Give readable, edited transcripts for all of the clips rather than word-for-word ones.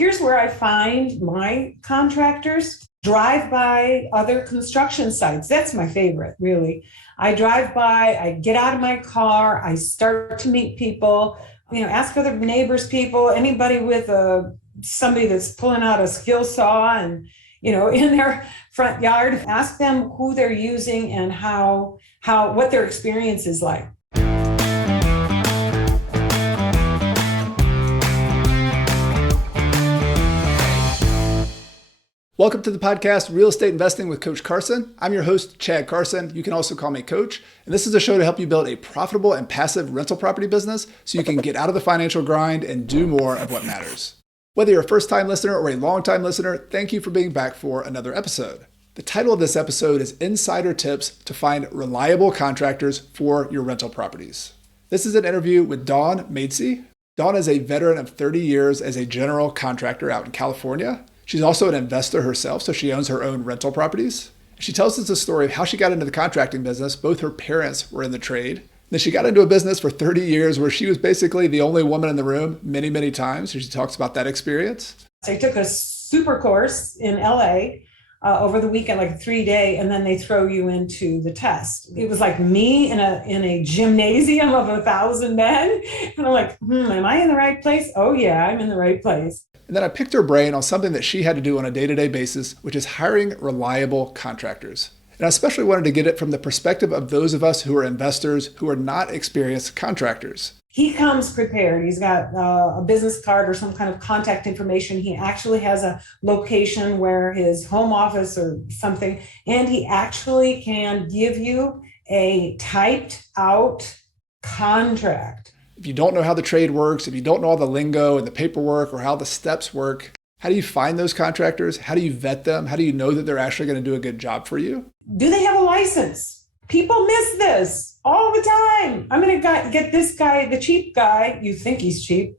Here's where I find my contractors. Drive by other construction sites. That's my favorite, really. I drive by, I get out of my car, I start to meet people, ask other neighbors, people, anybody with somebody that's pulling out a skill saw and, in their front yard, ask them who they're using and what their experience is like. Welcome to the podcast, Real Estate Investing with Coach Carson. I'm your host, Chad Carson. You can also call me Coach. And this is a show to help you build a profitable and passive rental property business so you can get out of the financial grind and do more of what matters. Whether you're a first-time listener or a long-time listener, thank you for being back for another episode. The title of this episode is Insider Tips to Find Reliable Contractors for Your Rental Properties. This is an interview with Dawn Matze. Dawn is a veteran of 30 years as a general contractor out in California. She's also an investor herself, so she owns her own rental properties. She tells us the story of how she got into the contracting business. Both her parents were in the trade. Then she got into a business for 30 years where she was basically the only woman in the room many, many times. So she talks about that experience. I took a super course in LA over the weekend, like a 3-day, and then they throw you into the test. It was like me in a gymnasium of 1,000 men. And I'm like, am I in the right place? Oh yeah, I'm in the right place. And then I picked her brain on something that she had to do on a day-to-day basis, which is hiring reliable contractors. And I especially wanted to get it from the perspective of those of us who are investors who are not experienced contractors. He comes prepared. He's got a business card or some kind of contact information. He actually has a location where his home office or something, and he actually can give you a typed out contract. If you don't know how the trade works, if you don't know all the lingo and the paperwork or how the steps work, how do you find those contractors? How do you vet them? How do you know that they're actually going to do a good job for you? Do they have a license? People miss this all the time. I'm going to get this guy, the cheap guy, you think he's cheap,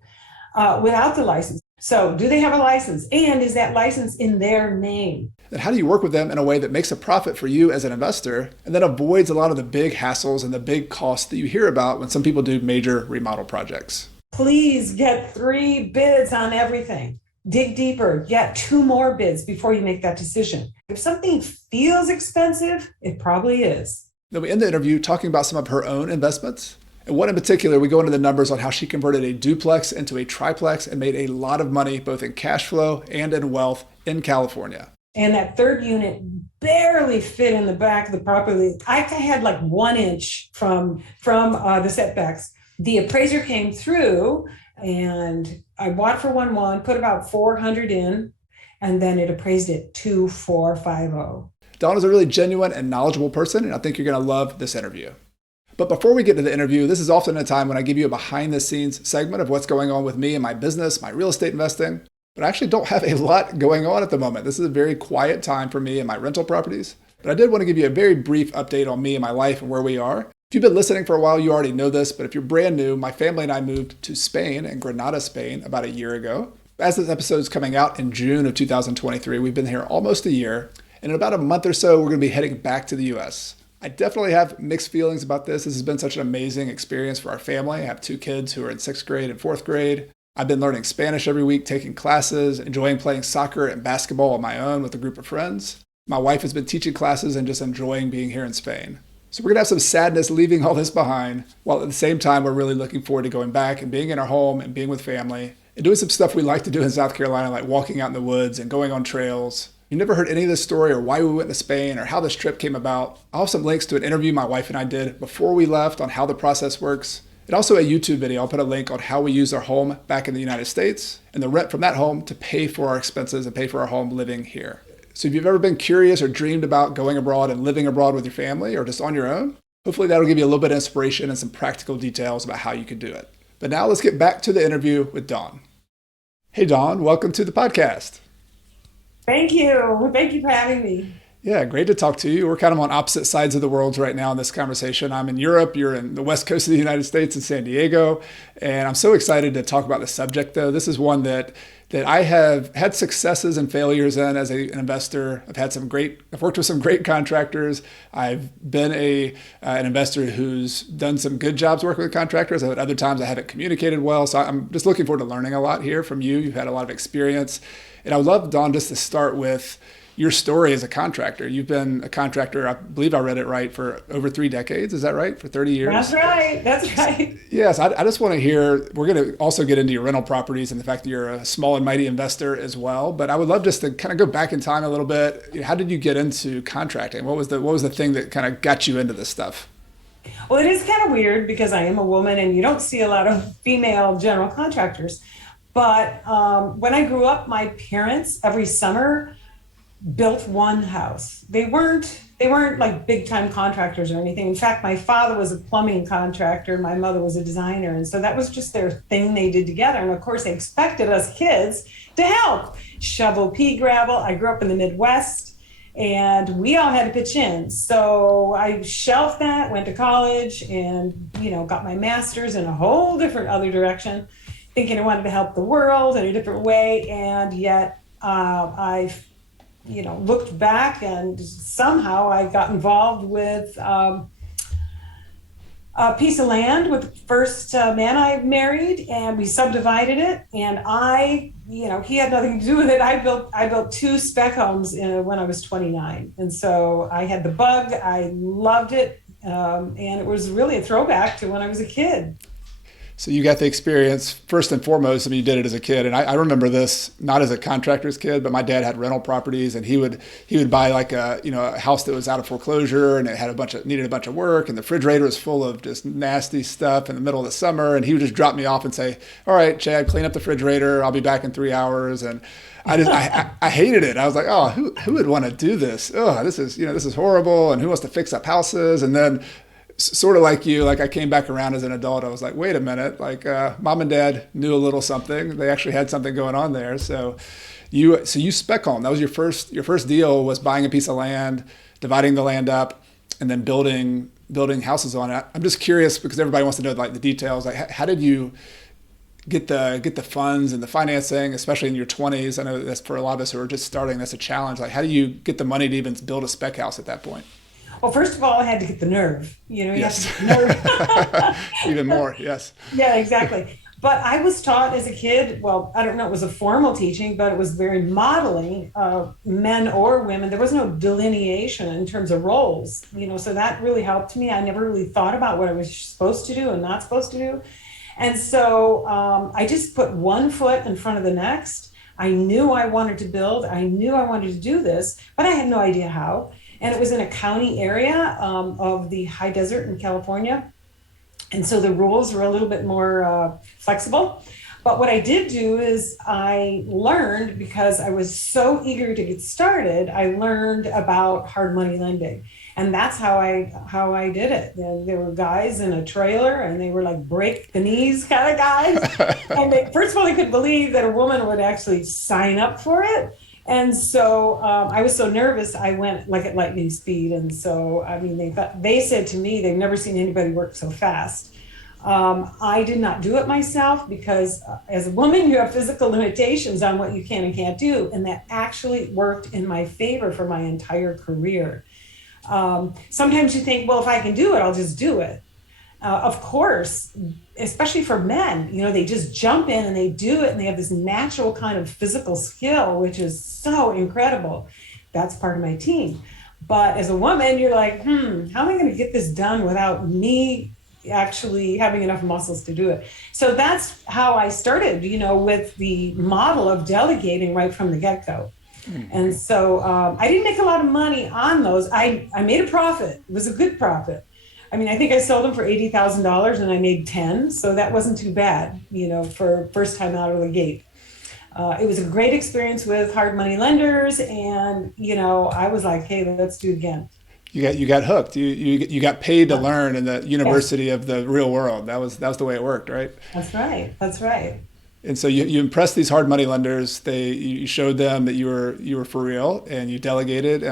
without the license. So do they have a license? And is that license in their name? Then how do you work with them in a way that makes a profit for you as an investor and then avoids a lot of the big hassles and the big costs that you hear about when some people do major remodel projects? Please get 3 bids on everything. Dig deeper, get 2 more bids before you make that decision. If something feels expensive, it probably is. Then we end the interview talking about some of her own investments. And one in particular, we go into the numbers on how she converted a duplex into a triplex and made a lot of money, both in cash flow and in wealth in California. And that third unit barely fit in the back of the property. I had like 1 inch from the setbacks. The appraiser came through and I bought for 1.1, put about 400 in, and then it appraised at 2,450. Dawn is a really genuine and knowledgeable person, and I think you're going to love this interview. But before we get to the interview, this is often a time when I give you a behind the scenes segment of what's going on with me and my business, my real estate investing. But I actually don't have a lot going on at the moment. This is a very quiet time for me and my rental properties. But I did want to give you a very brief update on me and my life and where we are. If you've been listening for a while, you already know this, but if you're brand new, my family and I moved to Spain and Granada, Spain about a year ago. As this episode is coming out in June of 2023, we've been here almost a year. And in about a month or so, we're going to be heading back to the US. I definitely have mixed feelings about this. This has been such an amazing experience for our family. I have 2 kids who are in 6th grade and 4th grade. I've been learning Spanish every week, taking classes, enjoying playing soccer and basketball on my own with a group of friends. My wife has been teaching classes and just enjoying being here in Spain. So we're going to have some sadness leaving all this behind, while at the same time, we're really looking forward to going back and being in our home and being with family and doing some stuff we like to do in South Carolina, like walking out in the woods and going on trails. You've never heard any of this story or why we went to Spain or how this trip came about. I'll have some links to an interview my wife and I did before we left on how the process works. And also a YouTube video. I'll put a link on how we use our home back in the United States and the rent from that home to pay for our expenses and pay for our home living here. So if you've ever been curious or dreamed about going abroad and living abroad with your family or just on your own, hopefully that'll give you a little bit of inspiration and some practical details about how you can do it. But now let's get back to the interview with Dawn. Hey Dawn, welcome to the podcast. Thank you. Thank you for having me. Yeah, great to talk to you. We're kind of on opposite sides of the world right now in this conversation. I'm in Europe, you're in the west coast of the United States in San Diego, and I'm so excited to talk about the subject though. This is one that I have had successes and failures in as an investor. I've worked with some great contractors. I've been an investor who's done some good jobs working with contractors. At other times I haven't communicated well. So I'm just looking forward to learning a lot here from you. You've had a lot of experience. And I would love, Dawn, just to start with your story as a contractor. You've been a contractor, I believe I read it right, for over 3 decades. Is that right? For 30 years? That's right. That's right. Yes. I just want to hear, we're going to also get into your rental properties and the fact that you're a small and mighty investor as well. But I would love just to kind of go back in time a little bit. How did you get into contracting? What was the thing that kind of got you into this stuff? Well, it is kind of weird because I am a woman and you don't see a lot of female general contractors. But when I grew up, my parents every summer built one house. They weren't like big time contractors or anything. In fact, my father was a plumbing contractor, my mother was a designer, and so that was just their thing they did together. And of course, they expected us kids to help shovel pea gravel. I grew up in the Midwest, and we all had to pitch in. So I shelved that, went to college, and got my master's in a whole different other direction, thinking I wanted to help the world in a different way, and yet I looked back and somehow I got involved with a piece of land with the first man I married, and we subdivided it. And he had nothing to do with it. I built 2 spec homes when I was 29. And so I had the bug, I loved it. And it was really a throwback to when I was a kid. So you got the experience first and foremost. I mean, you did it as a kid, and I remember this not as a contractor's kid, but my dad had rental properties, and he would buy like a house that was out of foreclosure, and it had needed a bunch of work, and the refrigerator was full of just nasty stuff in the middle of the summer, and he would just drop me off and say, "All right, Chad, clean up the refrigerator. I'll be back in 3 hours." And I hated it. I was like, "Oh, who would want to do this? Oh, this is horrible, and who wants to fix up houses?" And then, sort of like you, like I came back around as an adult. I was like, wait a minute, like mom and dad knew a little something. They actually had something going on there. So you spec home. That was your first deal, was buying a piece of land, dividing the land up, and then building houses on it. I'm just curious because everybody wants to know like the details. Like how did you get the funds and the financing, especially in your 20s? I know that's for a lot of us who are just starting. That's a challenge. Like how do you get the money to even build a spec house at that point? Well, first of all, I had to get the nerve. Yes. You have to get the nerve. Even more, yes. Yeah, exactly. But I was taught as a kid, well, I don't know, it was a formal teaching, but it was very modeling, men or women. There was no delineation in terms of roles, so that really helped me. I never really thought about what I was supposed to do and not supposed to do. And so I just put one foot in front of the next. I knew I wanted to build. I knew I wanted to do this, but I had no idea how. And it was in a county area of the high desert in California. And so the rules were a little bit more flexible. But what I did do is I learned, because I was so eager to get started, I learned about hard money lending. And that's how I did it. There were guys in a trailer, and they were like break the knees kind of guys. And first of all, they couldn't believe that a woman would actually sign up for it. And so I was so nervous, I went like at lightning speed. And so, I mean, they said to me, they've never seen anybody work so fast. I did not do it myself because as a woman, you have physical limitations on what you can and can't do. And that actually worked in my favor for my entire career. Sometimes you think, well, if I can do it, I'll just do it. Of course, especially for men, they just jump in and they do it, and they have this natural kind of physical skill, which is so incredible. That's part of my team. But as a woman, you're like, how am I going to get this done without me actually having enough muscles to do it? So that's how I started, with the model of delegating right from the get-go. And so I didn't make a lot of money on those. I made a profit. It was a good profit. I mean, I think I sold them for $80,000 and I made 10. So that wasn't too bad, for first time out of the gate. It was a great experience with hard money lenders. And, I was like, hey, let's do it again. You got hooked. You got paid to learn in the university of the real world. That was the way it worked, right? That's right. And so you impressed these hard money lenders. You showed them that you were for real, and you delegated.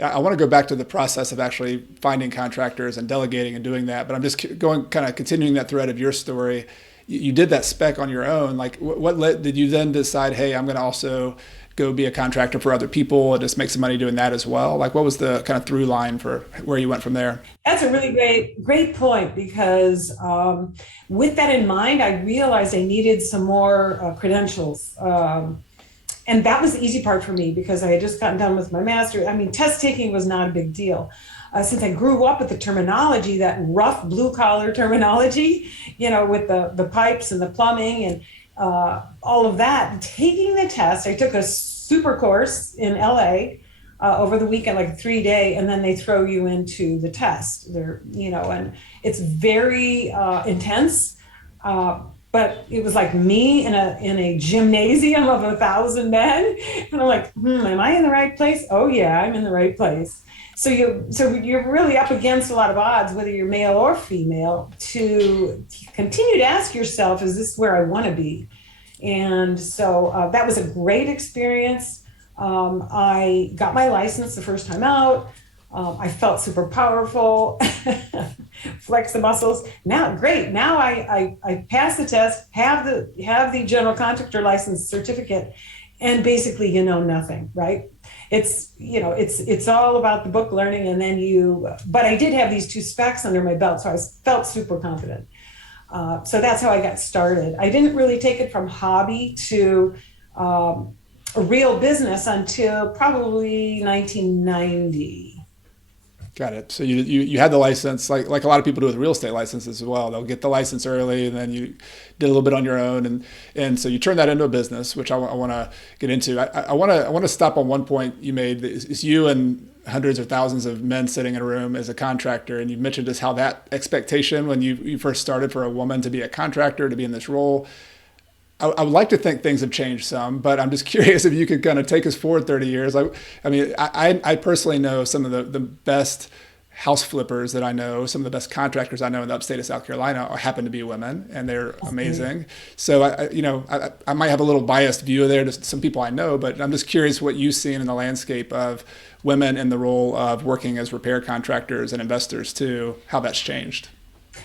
I want to go back to the process of actually finding contractors and delegating and doing that. But I'm just continuing that thread of your story. You did that spec on your own. Like, did you then decide, hey, I'm going to also go be a contractor for other people and just make some money doing that as well? Like, what was the kind of through line for where you went from there? That's a really great point, because with that in mind, I realized I needed some more credentials. And that was the easy part for me, because I had just gotten done with my master's. I mean, test taking was not a big deal. Since I grew up with the terminology, that rough blue collar terminology, with the pipes and the plumbing and all of that, taking the test. I took a super course in LA over the weekend, like a 3-day, and then they throw you into the test. And it's very intense. But it was like me in a gymnasium of 1,000 men. And I'm like, am I in the right place? Oh yeah, I'm in the right place. So you're really up against a lot of odds, whether you're male or female, to continue to ask yourself, is this where I want to be? And so that was a great experience. I got my license the first time out. I felt super powerful, flex the muscles. Now, great. Now I passed the test, have the general contractor license certificate, and basically nothing, right? It's all about the book learning, and then but I did have these 2 specs under my belt, so I felt super confident. So that's how I got started. I didn't really take it from hobby to a real business until probably 1990. Got it. So you had the license, like a lot of people do with real estate licenses as well. They'll get the license early, and then you did a little bit on your own, and so you turned that into a business, which I want to get into. I want to stop on one point you made. It's you and hundreds or thousands of men sitting in a room as a contractor, and you mentioned just how that expectation when you first started for a woman to be a contractor, to be in this role. I would like to think things have changed some, but I'm just curious if you could kind of take us forward 30 years. I personally know some of the best house flippers that I know, some of the best contractors I know in the upstate of South Carolina happen to be women, and they're amazing. So I might have a little biased view there to some people I know, but I'm just curious what you've seen in the landscape of women in the role of working as repair contractors and investors too, how that's changed.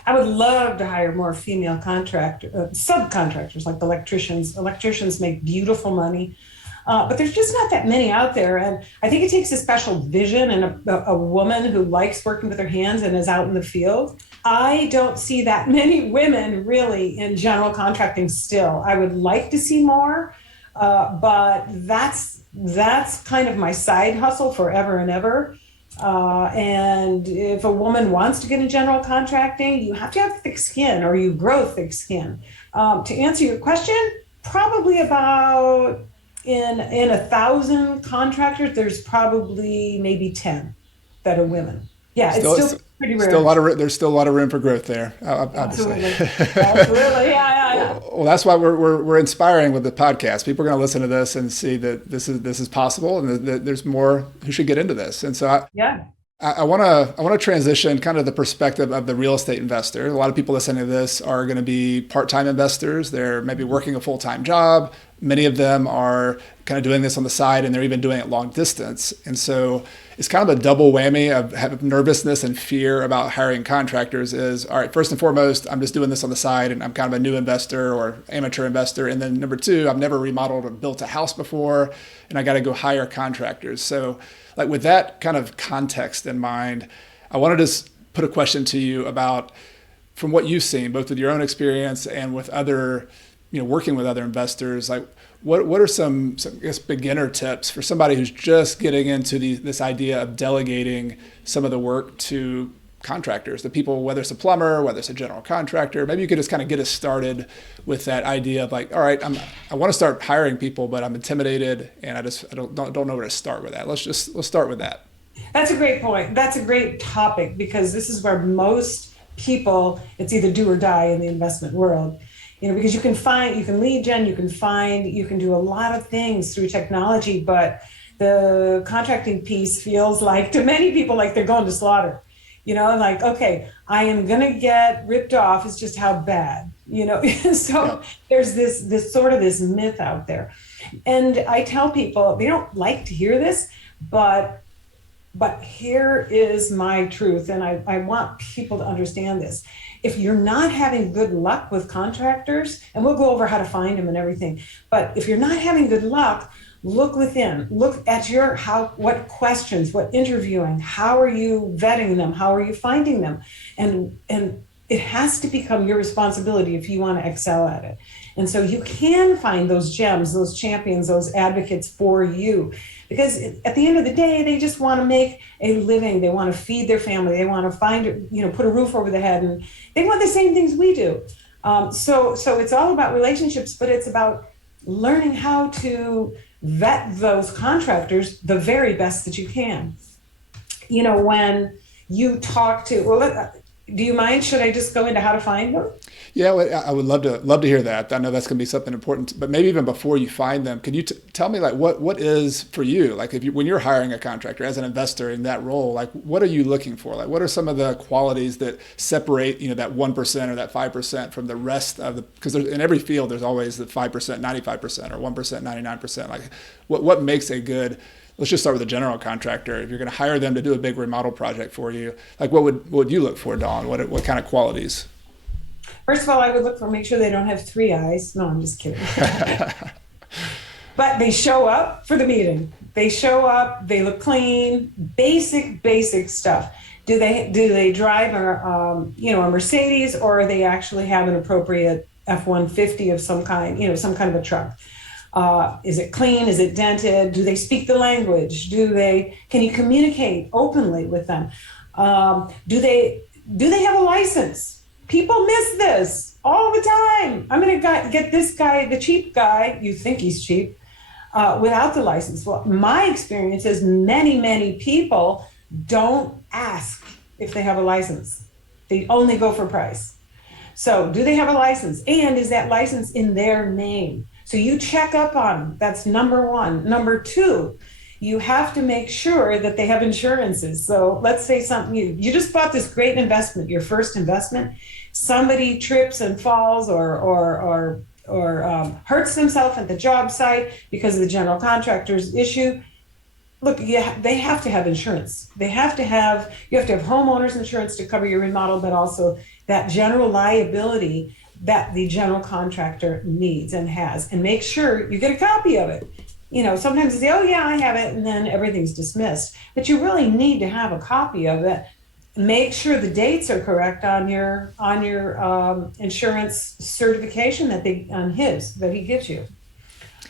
I would love to hire more female subcontractors, like electricians. Electricians make beautiful money, but there's just not that many out there. And I think it takes a special vision and a woman who likes working with her hands and is out in the field. I don't see that many women really in general contracting still. I would like to see more, but that's kind of my side hustle forever and ever. And if a woman wants to get in general contracting, you have to have thick skin, or you grow thick skin. To answer your question, probably about in 1,000 contractors, there's probably maybe 10 that are women. Yeah, it's still pretty rare. There's still a lot of room for growth there, obviously. Absolutely, yeah. Well, that's why we're inspiring with the podcast. People are going to listen to this and see that this is possible, and that there's more who should get into this. And so I want to transition kind of the perspective of the real estate investor. A lot of people listening to this are going to be part-time investors. They're maybe working a full-time job. Many of them are kind of doing this on the side, and they're even doing it long distance. And so it's kind of a double whammy of nervousness and fear about hiring contractors. Is, all right, first and foremost, I'm just doing this on the side, and I'm kind of a new investor or amateur investor. And then number 2, I've never remodeled or built a house before, and I got to go hire contractors. So like with that kind of context in mind, I want to just put a question to you about, from what you've seen, both with your own experience and with other, working with other investors, like what are some I guess beginner tips for somebody who's just getting into this idea of delegating some of the work to contractors, the people, whether it's a plumber, whether it's a general contractor. Maybe you could just kind of get us started with that idea of like, all right, I want to start hiring people, but I'm intimidated, and I don't know where to start with that. Let's start with that. That's a great point. That's a great topic, because this is where most people, it's either do or die in the investment world. Because you can lead gen, you can do a lot of things through technology, but the contracting piece feels like, to many people, like they're going to slaughter. like, okay, I am going to get ripped off. It's just how bad, so Yeah. there's sort of this myth out there. And I tell people, they don't like to hear this, but here is my truth, and I want people to understand this. If you're not having good luck with contractors, and we'll go over how to find them and everything, but if you're not having good luck, look within. Look at what questions, what interviewing, how are you vetting them, how are you finding them, and it has to become your responsibility if you want to excel at it. And so you can find those gems, those champions, those advocates for you. Because at the end of the day, they just want to make a living. They want to feed their family. They want to put a roof over their head. And they want the same things we do. So it's all about relationships, but it's about learning how to vet those contractors the very best that you can. When you talk to, do you mind? Should I just go into how to find them? Yeah, well, I would love to hear that. I know that's going to be something important, but maybe even before you find them, can you tell me like what is for you? Like when you're hiring a contractor as an investor in that role, like what are you looking for? Like what are some of the qualities that separate, that 1% or that 5% from the rest of the, because in every field, there's always the 5%, 95% or 1%, 99%. Like what makes a good, let's just start with a general contractor. If you're going to hire them to do a big remodel project for you, like what would you look for, Dawn? What kind of qualities? First of all, I would make sure they don't have three eyes. No, I'm just kidding. But they show up for the meeting. They show up, they look clean, basic stuff. Do they drive a Mercedes, or they actually have an appropriate F-150 of some kind, some kind of a truck? Is it clean? Is it dented? Do they speak the language? Can you communicate openly with them? Do they have a license? People miss this all the time. I'm going to get this guy, the cheap guy, you think he's cheap, without the license. Well, my experience is many people don't ask if they have a license. They only go for price. So do they have a license? And is that license in their name? So you check up on them. That's number one. Number two, you have to make sure that they have insurances. So let's say something, you just bought this great investment, your first investment, somebody trips and falls or hurts themselves at the job site because of the general contractor's issue. Look, they have to have insurance. You have to have homeowners insurance to cover your remodel, but also that general liability that the general contractor needs and has, and make sure you get a copy of it. Sometimes they say, oh yeah, I have it, and then everything's dismissed. But you really need to have a copy of it. Make sure the dates are correct on your insurance certification that he gives you.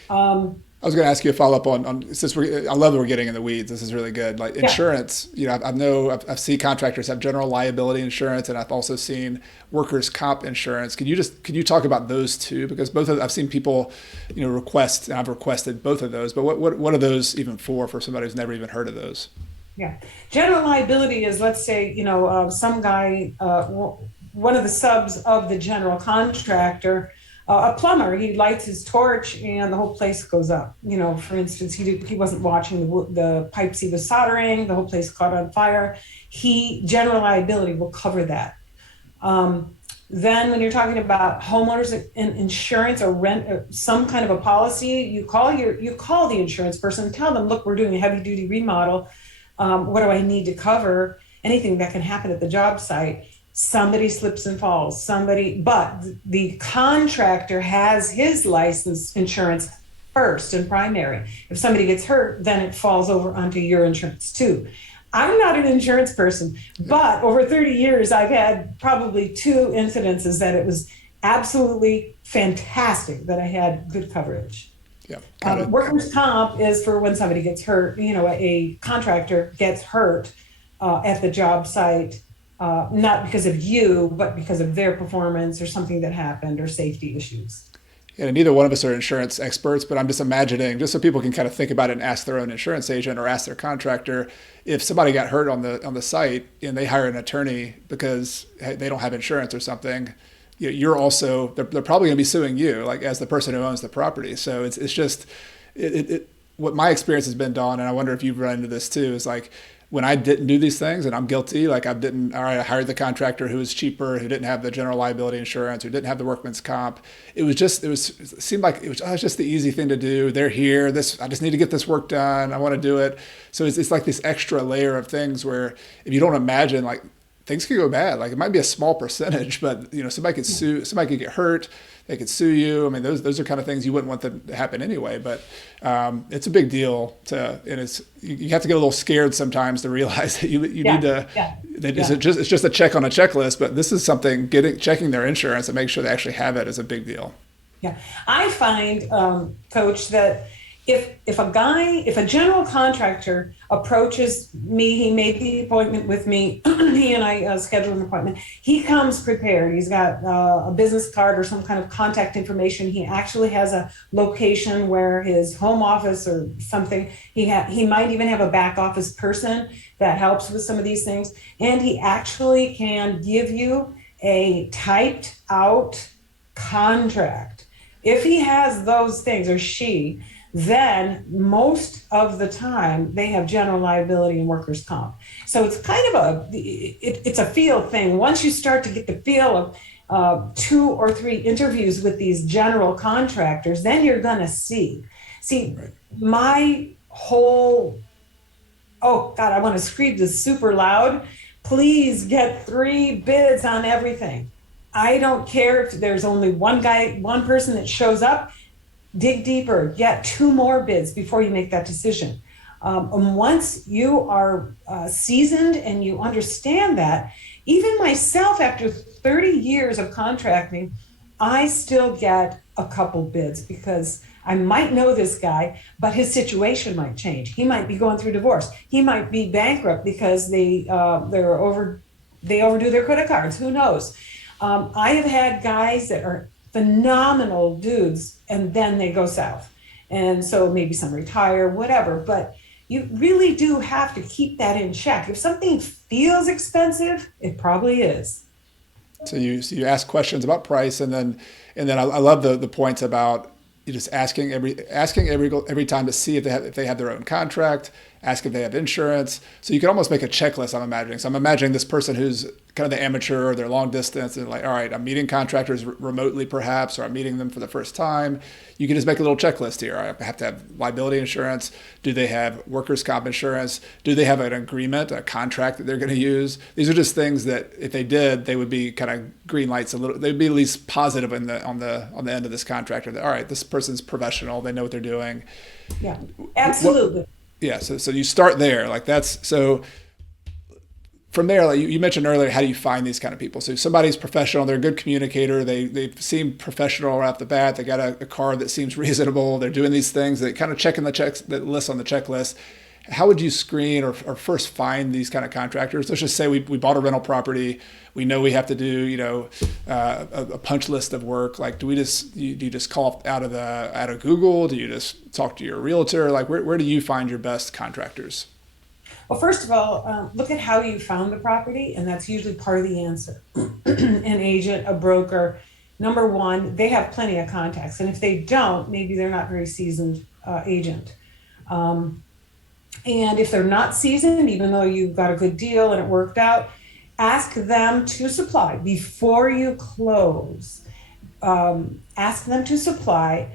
I was going to ask you a follow up on since I love that we're getting in the weeds. This is really good. Like insurance, I've seen contractors have general liability insurance, and I've also seen workers' comp insurance. Could you talk about those two? Because I've seen people, request, and I've requested both of those. But what are those even for somebody who's never even heard of those? Yeah, general liability is, let's say, some guy, one of the subs of the general contractor. A plumber, he lights his torch and the whole place goes up. For instance, he wasn't watching the pipes he was soldering, the whole place caught on fire. General liability will cover that. Then when you're talking about homeowners insurance or rent, some kind of a policy, you call the insurance person and tell them, look, we're doing a heavy duty remodel. What do I need to cover? Anything that can happen at the job site. Somebody slips and falls, but the contractor has his license insurance first and primary. If somebody gets hurt, then it falls over onto your insurance too. I'm not an insurance person, but over 30 years, I've had probably 2 incidences that it was absolutely fantastic that I had good coverage. Yeah. Workers' comp is for when somebody gets hurt, a contractor gets hurt at the job site. Not because of you, but because of their performance or something that happened or safety issues. And neither one of us are insurance experts, but I'm just imagining, just so people can kind of think about it and ask their own insurance agent or ask their contractor, if somebody got hurt on the site and they hire an attorney because they don't have insurance or something, you're also, they're probably going to be suing you, like as the person who owns the property. So it's just, what my experience has been, Dawn, and I wonder if you've run into this too, is like, when I didn't do these things, and I'm guilty, like I hired the contractor who was cheaper, who didn't have the general liability insurance, who didn't have the workman's comp. It seemed like it was just the easy thing to do. They're here. I just need to get this work done. I want to do it. So it's like this extra layer of things where if you don't imagine, like, things could go bad. Like, it might be a small percentage, but somebody could sue, somebody could get hurt. They could sue you. I mean, those are kind of things you wouldn't want them to happen anyway. But it's a big deal you have to get a little scared sometimes to realize that you need to. Yeah. It's just a check on a checklist, but this is something. Checking their insurance and make sure they actually have it is a big deal. Yeah, I find, Coach, that if a general contractor approaches me, he made the appointment with me, he and I scheduled an appointment. He comes prepared. He's got a business card or some kind of contact information. He actually has a location where his home office or something. He might even have a back office person that helps with some of these things. And he actually can give you a typed out contract. If he has those things, or she, then most of the time they have general liability and workers' comp. So it's kind of it's a feel thing. Once you start to get the feel of 2 or 3 interviews with these general contractors, then you're gonna see. Right. My whole, oh God, I want to scream this super loud. Please get 3 bids on everything. I don't care if there's only one person that shows up. Dig deeper, get 2 more bids before you make that decision. And once you are seasoned and you understand that, even myself, after 30 years of contracting, I still get a couple bids because I might know this guy, but his situation might change. He might be going through divorce. He might be bankrupt because they overdo their credit cards. Who knows? I have had guys that are phenomenal dudes, and then they go south. And so maybe some retire, whatever, but you really do have to keep that in check. If something feels expensive, it probably is. So you ask questions about price, and then I love the points about you just asking every time to see if they have their own contract, ask if they have insurance. So you can almost make a checklist, I'm imagining. So I'm imagining this person who's kind of the amateur or they're long distance and like, all right, I'm meeting contractors remotely perhaps, or I'm meeting them for the first time. You can just make a little checklist here. I have to have liability insurance. Do they have workers' comp insurance? Do they have an agreement, a contract that they're going to use? These are just things that if they did, they would be kind of green lights they'd be at least positive on the end of this contractor that, all right, this person's professional. They know what they're doing. Yeah, absolutely. So you start there. Like so from there, like you mentioned earlier, how do you find these kind of people? So somebody's professional, they're a good communicator, they seem professional right off the bat, they got a car that seems reasonable, they're doing these things, they kind of checking the list on the checklist. How would you screen or first find these kind of contractors? Let's just say we bought a rental property, we know we have to do a punch list of work. Like, do you just call out of Google? Do you just talk to your realtor? Like, where do you find your best contractors? Well, first of all, look at how you found the property, and that's usually part of the answer. An agent, a broker, number one, they have plenty of contacts, and if they don't, maybe they're not very seasoned agent. And if they're not seasoned, even though you got a good deal and it worked out, ask them to supply before you close. Ask them to supply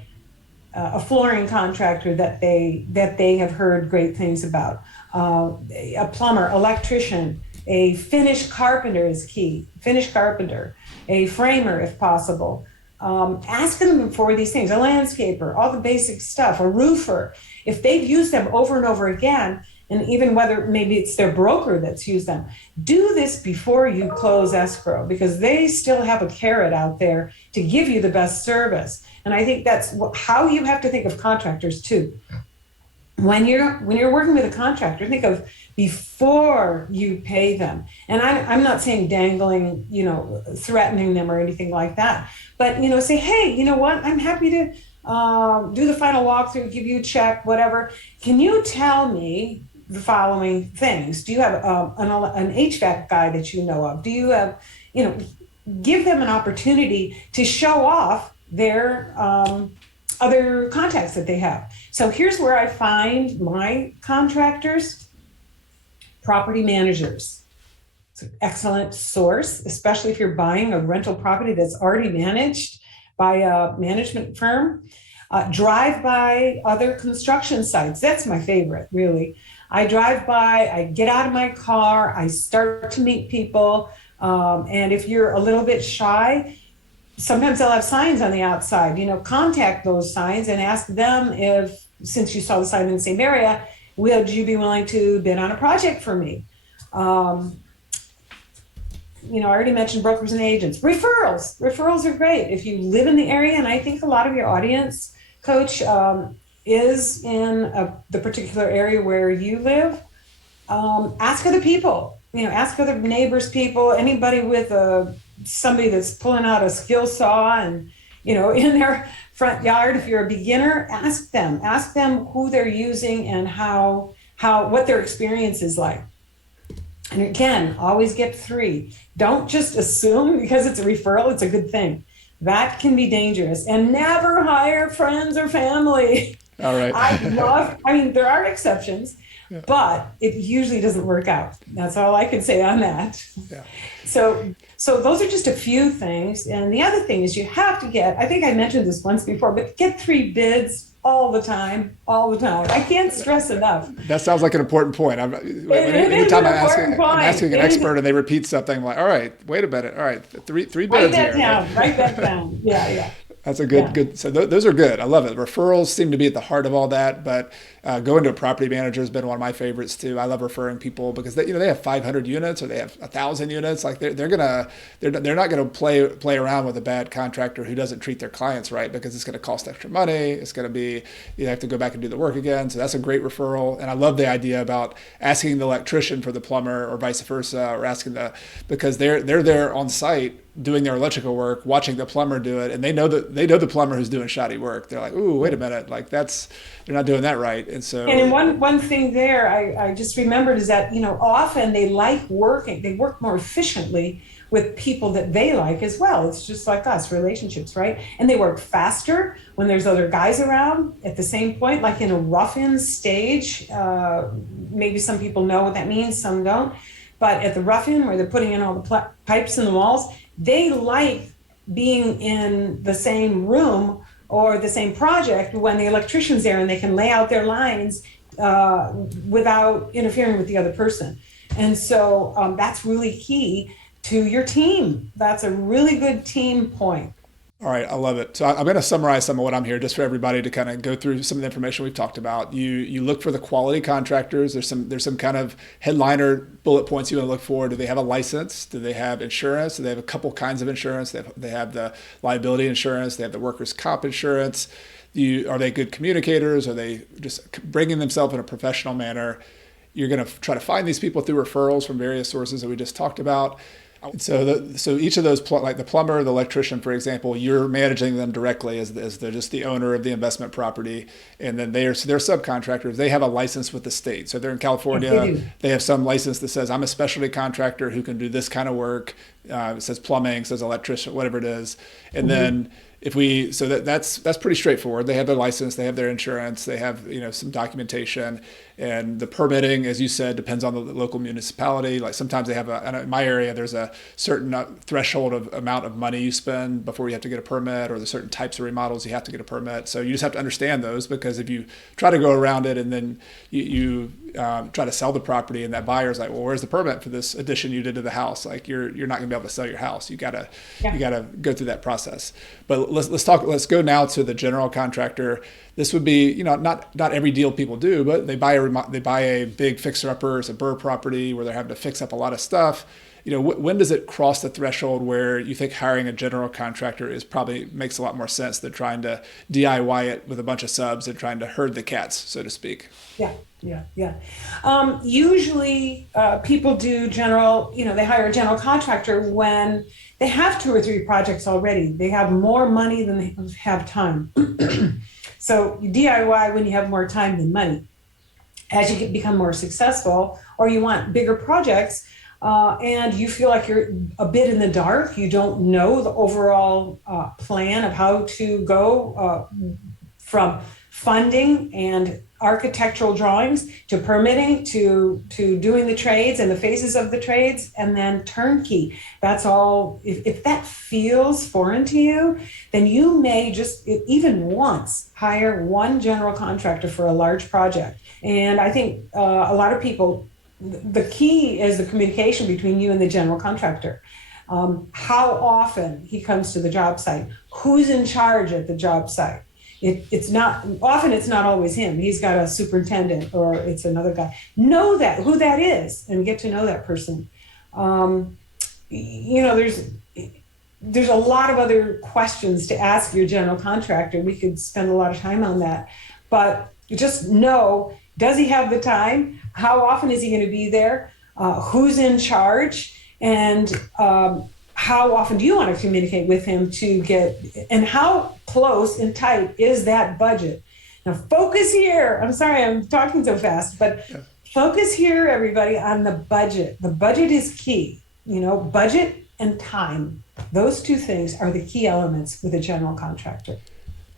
a flooring contractor that they have heard great things about. A plumber, electrician, a finished carpenter is key. Finished carpenter, a framer if possible. Ask them for these things, a landscaper, all the basic stuff, a roofer. If they've used them over and over again, and even whether maybe it's their broker that's used them, do this before you close escrow, because they still have a carrot out there to give you the best service. And I think that's how you have to think of contractors too. When you're working with a contractor, think of before you pay them. And I'm not saying dangling, threatening them or anything like that. But, say, hey, you know what? I'm happy to do the final walkthrough, give you a check, whatever. Can you tell me the following things? Do you have an HVAC guy that you know of? Do you have, give them an opportunity to show off their other contacts that they have. So here's where I find my contractors. Property managers. It's an excellent source, especially if you're buying a rental property that's already managed by a management firm. Drive by other construction sites. That's my favorite, really. I drive by, I get out of my car, I start to meet people. And if you're a little bit shy, sometimes they'll have signs on the outside, contact those signs and ask them if, since you saw the sign in the same area, would you be willing to bid on a project for me? I already mentioned brokers and agents. Referrals are great. If you live in the area, and I think a lot of your audience, Coach, is in the particular area where you live, ask other people, ask other neighbors, people, anybody with somebody that's pulling out a skill saw and, in their front yard. If you're a beginner, ask them who they're using and what their experience is like. And again, always get 3. Don't just assume because it's a referral, it's a good thing. That can be dangerous. And never hire friends or family. All right. There are exceptions, yeah, but it usually doesn't work out. That's all I can say on that. Yeah. So those are just a few things. And the other thing is you have to I think I mentioned this once before, but get 3 bids all the time. I can't stress enough. That sounds like an important point. Anytime I'm asking an expert and they repeat something, I'm like, all right, wait a minute. All right, three bids here. Write that down. Yeah. That's a good. So those are good. I love it. Referrals seem to be at the heart of all that. But going to a property manager has been one of my favorites too. I love referring people because they have 500 units or they have 1,000 units. Like they're not gonna play around with a bad contractor who doesn't treat their clients right, because it's gonna cost extra money. It's gonna be, you have to go back and do the work again. So that's a great referral. And I love the idea about asking the electrician for the plumber or vice versa, or because they're there on site doing their electrical work, watching the plumber do it, and they know the plumber who's doing shoddy work. They're like, ooh, wait a minute, like they're not doing that right. And so, and one thing there I just remembered is that often they work more efficiently with people that they like as well. It's just like us, relationships, right? And they work faster when there's other guys around at the same point, like in a rough-in stage. Maybe some people know what that means, some don't. But at the rough-in, where they're putting in all the pipes in the walls, they like being in the same room or the same project when the electrician's there and they can lay out their lines without interfering with the other person. And so that's really key to your team. That's a really good team point. All right, I love it. So I'm going to summarize some of what I'm here just for everybody to kind of go through some of the information we've talked about. You look for the quality contractors. There's some kind of headliner bullet points you want to look for. Do they have a license? Do they have insurance? Do they have a couple kinds of insurance? They have the liability insurance. They have the workers' comp insurance. Are they good communicators? Are they just bringing themselves in a professional manner? You're going to try to find these people through referrals from various sources that we just talked about. So each of those, like the plumber, the electrician, for example, you're managing them directly as they're just the owner of the investment property, and then they're subcontractors. They have a license with the state. So they're in California. They have some license that says I'm a specialty contractor who can do this kind of work. It says plumbing, it says electrician, whatever it is, and then. That's pretty straightforward. They have their license, they have their insurance, they have some documentation, and the permitting, as you said, depends on the local municipality. Like sometimes they have in my area, there's a certain threshold of amount of money you spend before you have to get a permit, or there's certain types of remodels you have to get a permit. So you just have to understand those, because if you try to go around it and then you try to sell the property and that buyer's like, well, where's the permit for this addition you did to the house? Like you're not gonna be able to sell your house. You gotta go through that process. But let's go now to the general contractor. This would be, not every deal people do, but they buy a big fixer-upper, it's a burr property where they're having to fix up a lot of stuff. When does it cross the threshold where you think hiring a general contractor makes a lot more sense than trying to DIY it with a bunch of subs and trying to herd the cats, so to speak? Yeah. Usually people do general, they hire a general contractor when they have 2 or 3 projects already. They have more money than they have time. So you DIY when you have more time than money. As you become more successful, or you want bigger projects, and you feel like you're a bit in the dark, you don't know the overall plan of how to go from funding and architectural drawings to permitting to doing the trades and the phases of the trades, and then turnkey. That's all. If that feels foreign to you, then you may just even once hire one general contractor for a large project. And I think a lot of people, the key is the communication between you and the general contractor. How often he comes to the job site, who's in charge at the job site. It's not always him. He's got a superintendent or it's another guy. Know that, who that is, and get to know that person. There's a lot of other questions to ask your general contractor. We could spend a lot of time on that, but just know, does he have the time? How often is he going to be there? Who's in charge? And how often do you want to communicate with him to get, and how close and tight is that budget? Now focus here. I'm sorry, I'm talking so fast, but focus here, everybody, on the budget. The budget is key. Budget and time. Those two things are the key elements with a general contractor.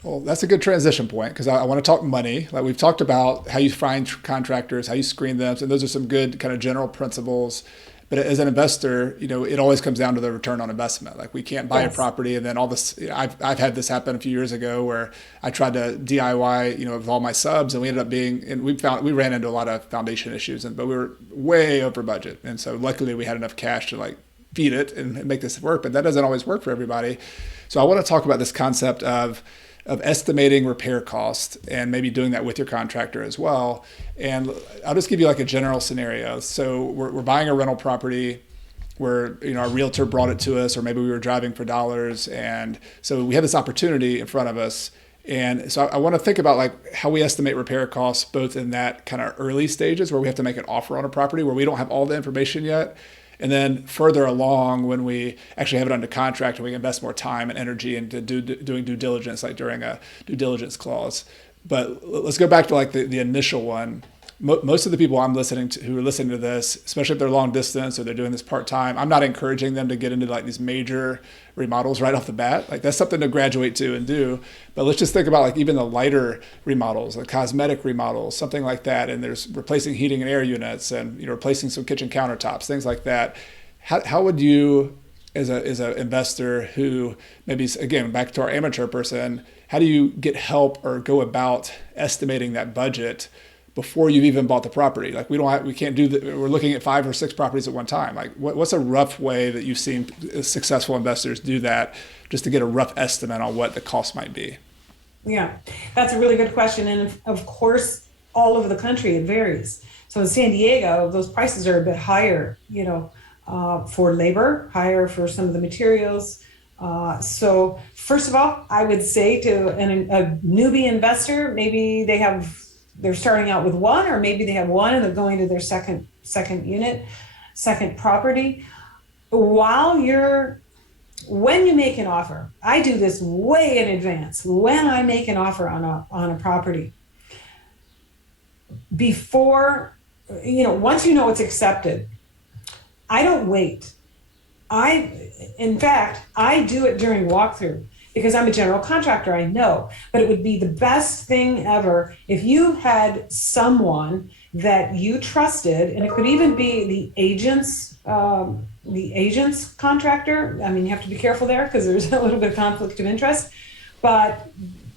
Well, that's a good transition point because I want to talk money. Like we've talked about how you find contractors, how you screen them. And those are some good kind of general principles. But as an investor, it always comes down to the return on investment. Like we can't buy a property and then all this. I've had this happen a few years ago where I tried to DIY, with all my subs, and we ended up we ran into a lot of foundation issues, but we were way over budget. And so luckily we had enough cash to feed it and make this work. But that doesn't always work for everybody. So I want to talk about this concept of estimating repair cost and maybe doing that with your contractor as well. And I'll just give you a general scenario. So we're buying a rental property where, our realtor brought it to us, or maybe we were driving for dollars. And so we had this opportunity in front of us. And so I want to think about how we estimate repair costs, both in that kind of early stages where we have to make an offer on a property where we don't have all the information yet. And then further along, when we actually have it under contract and we invest more time and energy into doing due diligence, like during a due diligence clause. But let's go back to the initial one. Most of the people I'm listening to who are listening to this, especially if they're long distance or they're doing this part-time, I'm not encouraging them to get into these major remodels right off the bat. That's something to graduate to and do. But let's just think about even the lighter remodels, the cosmetic remodels, something like that. And there's replacing heating and air units and replacing some kitchen countertops, things like that. How would you, as an investor who maybe, again, back to our amateur person, how do you get help or go about estimating that budget before you've even bought the property? We can't do that. We're looking at 5 or 6 properties at one time. What's a rough way that you've seen successful investors do that, just to get a rough estimate on what the cost might be? Yeah, that's a really good question. And of course, all over the country, it varies. So in San Diego, those prices are a bit higher, for labor, higher for some of the materials. So first of all, I would say to a newbie investor, maybe they're starting out with one, or maybe they have one and they're going to their second unit, second property. When you make an offer, I do this way in advance. When I make an offer on a property, before, once it's accepted, I don't wait. In fact, I do it during walkthrough. Because I'm a general contractor, I know, but it would be the best thing ever if you had someone that you trusted, and it could even be the agent's contractor. I mean, you have to be careful there because there's a little bit of conflict of interest, but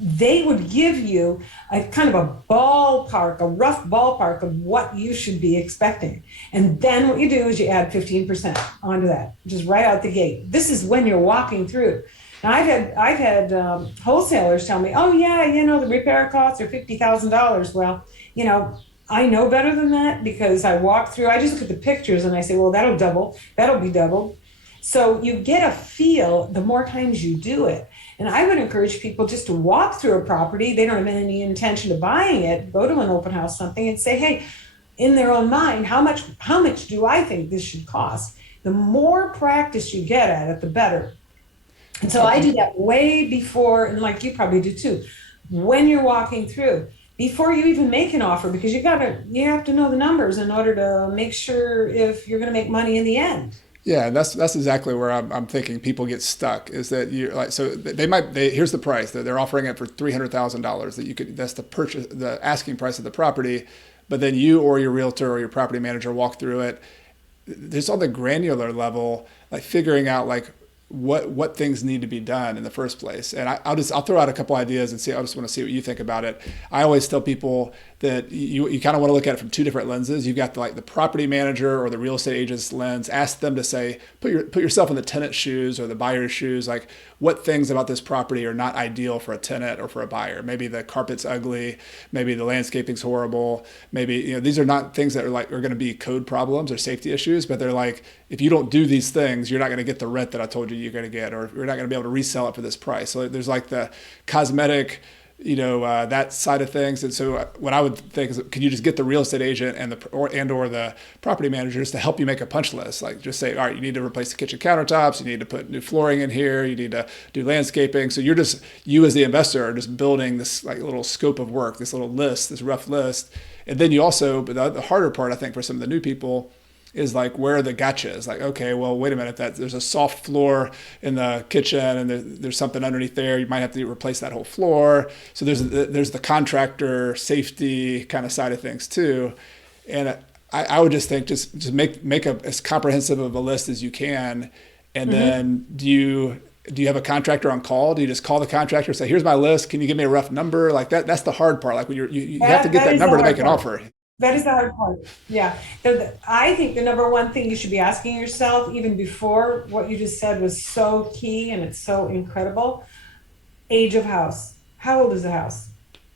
they would give you a kind of a rough ballpark of what you should be expecting. And then what you do is you add 15% onto that, just right out the gate. This is when you're walking through. Now, I've had wholesalers tell me, oh yeah, the repair costs are $50,000. Well, I know better than that because I walk through, I just look at the pictures and I say, well, that'll be doubled. So you get a feel the more times you do it. And I would encourage people just to walk through a property. They don't have any intention of buying it, go to an open house, something, and say, hey, in their own mind, how much do I think this should cost? The more practice you get at it, the better. And so I do that way before, and like you probably do too, when you're walking through, before you even make an offer, because you have to know the numbers in order to make sure if you're going to make money in the end. Yeah, that's exactly where I'm thinking people get stuck is that you like so here's the price that they're offering it for $300,000 that you could that's the asking price of the property, but then you or your realtor or your property manager walk through it. There's on the granular level, like figuring out like what things need to be done in the first place. And I'll throw out a couple ideas and see. I just want to see what you think about it. I always tell people that you kind of want to look at it from two different lenses. You've got the property manager or the real estate agent's lens. Ask them to say, put yourself in the tenant's shoes or the buyer's shoes. Like what things about this property are not ideal for a tenant or for a buyer? Maybe the carpet's ugly. Maybe the landscaping's horrible. Maybe these are not things that are going to be code problems or safety issues, but they're like if you don't do these things, you're not going to get the rent that I told you you're going to get, or you're not going to be able to resell it for this price. So there's like the cosmetic, that side of things. And so what I would think is, can you just get the real estate agent and the property managers to help you make a punch list? Like just say, all right, you need to replace the kitchen countertops, you need to put new flooring in here, you need to do landscaping. So you as the investor are just building this like little scope of work, this little list, this rough list. And then you also, but the harder part I think for some of the new people is like where are the gotchas? Like, okay, well, wait a minute, there's a soft floor in the kitchen and there's something underneath there. You might have to replace that whole floor. So there's the contractor safety kind of side of things too. And I would just think just make as comprehensive of a list as you can. And then do you have a contractor on call? Do you just call the contractor and say, here's my list, can you give me a rough number? Like that's the hard part. Like when you have to get that number to make an offer. That is the hard part. Yeah. I think the number one thing you should be asking yourself, even before what you just said was so key and it's so incredible, age of house. How old is the house?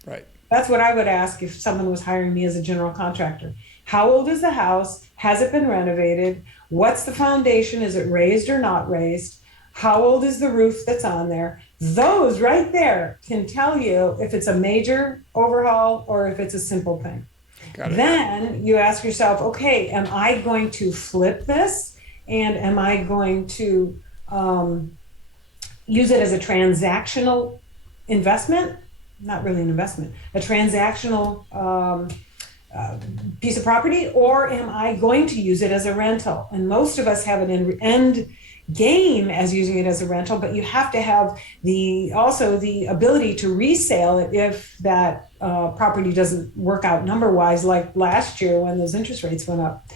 Right. That's what I would ask if someone was hiring me as a general contractor. How old is the house? Has it been renovated? What's the foundation? Is it raised or not raised? How old is the roof that's on there? Those right there can tell you if it's a major overhaul or if it's a simple thing. Then you ask yourself, okay, am I going to flip this? And am I going to use it as a transactional investment? Not really an investment, a transactional piece of property, or am I going to use it as a rental? And most of us have an end game as using it as a rental, but you have to have also the ability to resale it if that property doesn't work out number wise, like last year when those interest rates went up.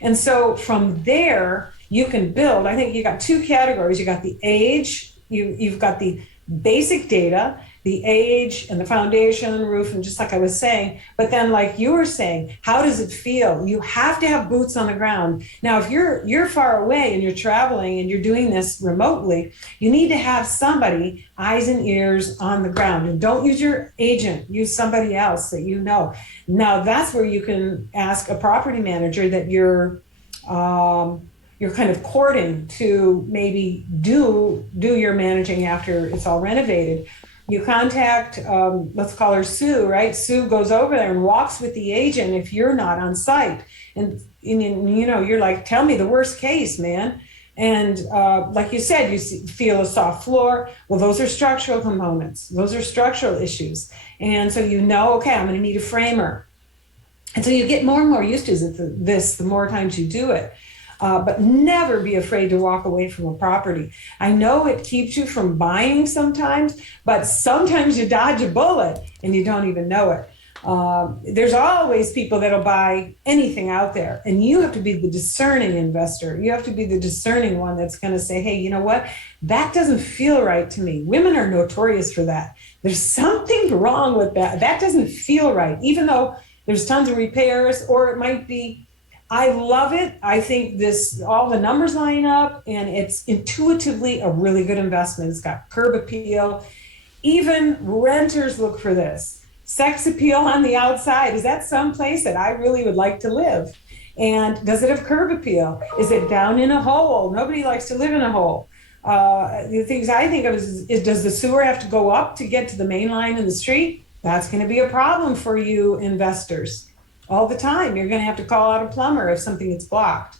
And so from there you can build. I think you got two categories. You got the age, you've got the basic data, the age and the foundation, roof, and just like I was saying, but then like you were saying, how does it feel? You have to have boots on the ground. Now, if you're far away and you're traveling and you're doing this remotely, you need to have somebody, eyes and ears on the ground. And don't use your agent, use somebody else that you know. Now, that's where you can ask a property manager that you're kind of courting to maybe do your managing after it's all renovated. You contact, let's call her Sue, right? Sue goes over there and walks with the agent if you're not on site. And you're like, tell me the worst case, man. And like you said, you feel a soft floor. Well, those are structural components. Those are structural issues. And so okay, I'm going to need a framer. And so you get more and more used to this the more times you do it. But never be afraid to walk away from a property. I know it keeps you from buying sometimes, but sometimes you dodge a bullet and you don't even know it. There's always people that'll buy anything out there, and you have to be the discerning investor. You have to be the discerning one that's going to say, hey, you know what? That doesn't feel right to me. Women are notorious for that. There's something wrong with that. That doesn't feel right, even though there's tons of repairs, or it might be, I love it. I think all the numbers line up, and it's intuitively a really good investment. It's got curb appeal. Even renters look for this. Sex appeal on the outside. Is that someplace that I really would like to live? And does it have curb appeal? Is it down in a hole? Nobody likes to live in a hole. The things I think of is does the sewer have to go up to get to the main line in the street? That's going to be a problem for you investors. All the time, you're going to have to call out a plumber if something gets blocked.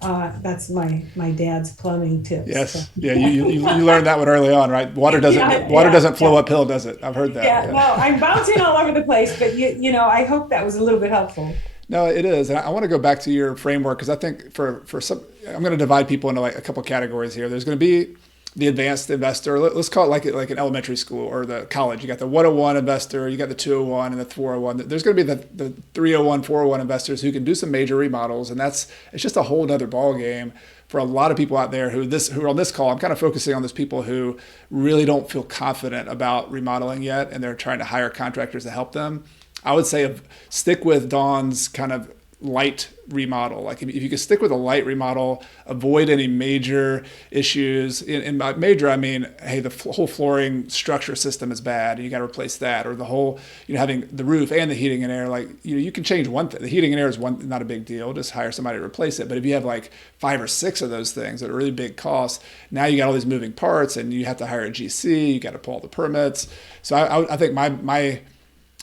That's my dad's plumbing tips. Yes, so. Yeah, you learned that one early on, right? Water doesn't flow uphill, does it? I've heard that. Yeah, no, I'm bouncing all over the place, but I hope that was a little bit helpful. No, it is. And I want to go back to your framework because I think for some, I'm going to divide people into like a couple categories here. There's going to be the advanced investor. Let's call it like an elementary school or the college. You got the 101 investor, you got the 201 and the 401. There's going to be the 301, 401 investors who can do some major remodels. And it's just a whole nother ball game for a lot of people out there who are on this call. I'm kind of focusing on those people who really don't feel confident about remodeling yet, and they're trying to hire contractors to help them. I would say stick with Dawn's kind of light remodel. Like if you can stick with a light remodel, avoid any major issues. In by major, I mean, hey, the whole flooring structure system is bad, and you got to replace that, or the whole, having the roof and the heating and air. Like you can change one thing. The heating and air is not a big deal. Just hire somebody to replace it. But if you have like 5 or 6 of those things that are really big costs, now you got all these moving parts, and you have to hire a GC. You got to pull all the permits. So I think my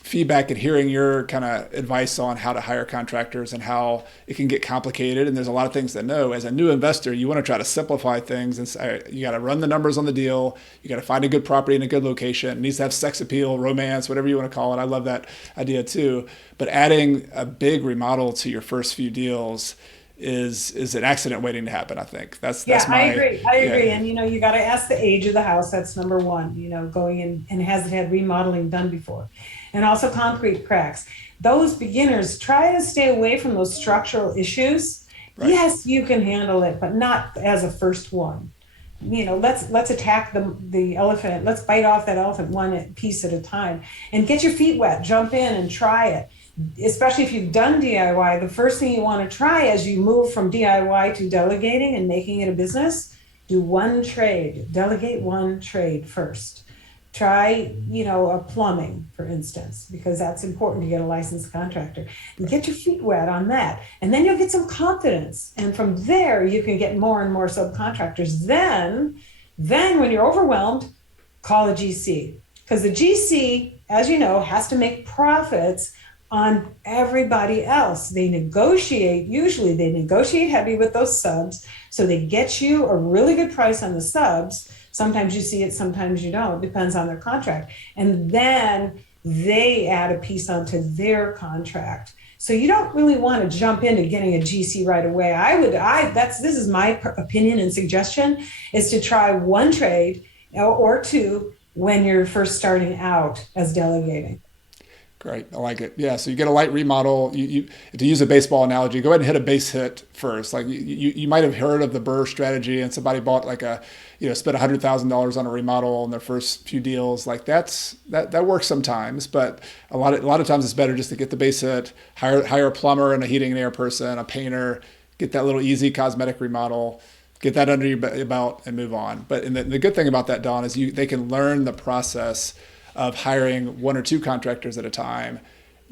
feedback and hearing your kind of advice on how to hire contractors and how it can get complicated. And there's a lot of things to know. As a new investor, you want to try to simplify things and say, you got to run the numbers on the deal. You got to find a good property in a good location. It needs to have sex appeal, romance, whatever you want to call it. I love that idea too. But adding a big remodel to your first few deals is an accident waiting to happen. I think that's I agree. And you got to ask the age of the house. That's number one, going in, and has it had remodeling done before? And also concrete cracks. Those beginners, try to stay away from those structural issues. Right. Yes, you can handle it, but not as a first one. Let's attack the elephant. Let's bite off that elephant one piece at a time and get your feet wet. Jump in and try it. Especially if you've done DIY, the first thing you want to try as you move from DIY to delegating and making it a business, do one trade. Delegate one trade first. Try, a plumbing, for instance, because that's important to get a licensed contractor. And get your feet wet on that. And then you'll get some confidence. And from there, you can get more and more subcontractors. Then when you're overwhelmed, call a GC. Because the GC, as you know, has to make profits on everybody else. Usually they negotiate heavy with those subs. So they get you a really good price on the subs. Sometimes you see it, sometimes you don't. It depends on their contract. And then they add a piece onto their contract. So you don't really want to jump into getting a GC right away. This is my opinion and suggestion, is to try one trade or two when you're first starting out as delegating. Great. I like it. Yeah. So you get a light remodel. You to use a baseball analogy, go ahead and hit a base hit first. Like you might have heard of the Burr strategy, and somebody bought spent $100,000 on a remodel in their first few deals. Like that works sometimes, but a lot of times it's better just to get the base hit, hire a plumber and a heating and air person, a painter, get that little easy cosmetic remodel, get that under your belt and move on. But the good thing about that, Dawn, is they can learn the process of hiring 1 or 2 contractors at a time,